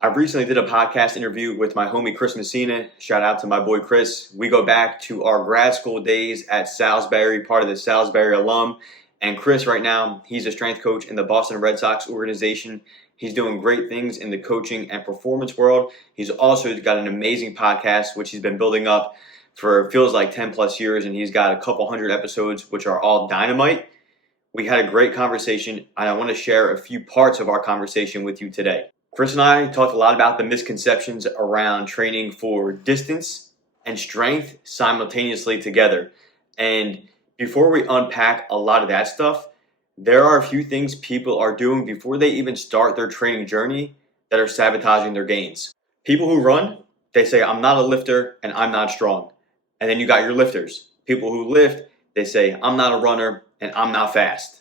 I recently did a podcast interview with my homie Chris Messina. Shout out to my boy Chris. We go back to our grad school days at Salisbury, part of the Salisbury alum. And Chris right now, he's a strength coach in the Boston Red Sox organization. He's doing great things in the coaching and performance world. He's also got an amazing podcast, which he's been building up for feels like 10 plus years. And he's got a couple hundred episodes, which are all dynamite. We had a great conversation, and I want to share a few parts of our conversation with you today. Chris and I talked a lot about the misconceptions around training for distance and strength simultaneously together. And before we unpack a lot of that stuff, there are a few things people are doing before they even start their training journey that are sabotaging their gains. People who run, they say, I'm not a lifter and I'm not strong. And then you got your lifters. People who lift, they say, I'm not a runner and I'm not fast.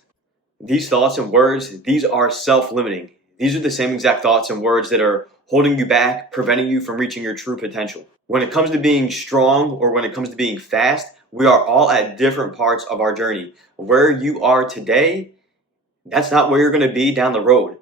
These thoughts and words, these are self-limiting. These are the same exact thoughts and words that are holding you back, preventing you from reaching your true potential. When it comes to being strong or when it comes to being fast, we are all at different parts of our journey. Where you are today, that's not where you're going to be down the road.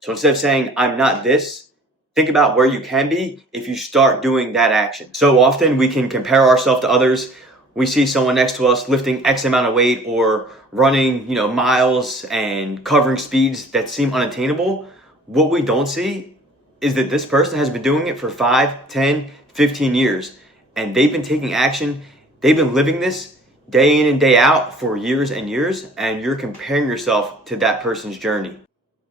So instead of saying, I'm not this, think about where you can be if you start doing that action. So often we can compare ourselves to others. We see someone next to us lifting X amount of weight or running, miles and covering speeds that seem unattainable. What we don't see is that this person has been doing it for 5, 10, 15 years. And they've been taking action. They've been living this day in and day out for years and years. And you're comparing yourself to that person's journey.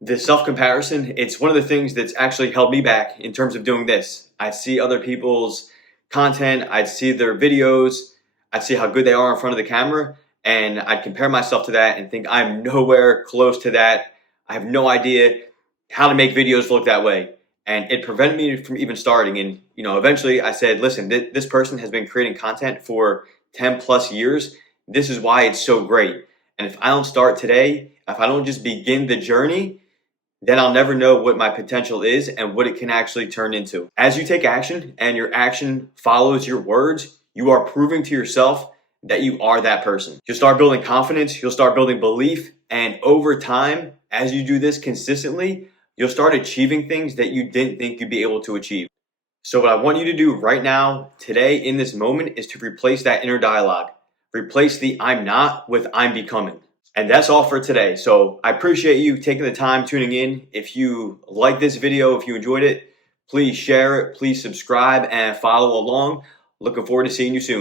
This self-comparison, it's one of the things that's actually held me back in terms of doing this. I see other people's content. I'd see their videos. I'd see how good they are in front of the camera, and I'd compare myself to that and think I'm nowhere close to that. I have no idea how to make videos look that way. And it prevented me from even starting. And, eventually I said, listen, this person has been creating content for 10 plus years. This is why it's so great. And if I don't start today, if I don't just begin the journey, then I'll never know what my potential is and what it can actually turn into. As you take action and your action follows your words, you are proving to yourself that you are that person. You'll start building confidence. You'll start building belief. And over time, as you do this consistently, you'll start achieving things that you didn't think you'd be able to achieve. So what I want you to do right now, today, in this moment, is to replace that inner dialogue. Replace the I'm not with I'm becoming. And that's all for today. So I appreciate you taking the time tuning in. If you like this video, if you enjoyed it, please share it. Please subscribe and follow along. Looking forward to seeing you soon.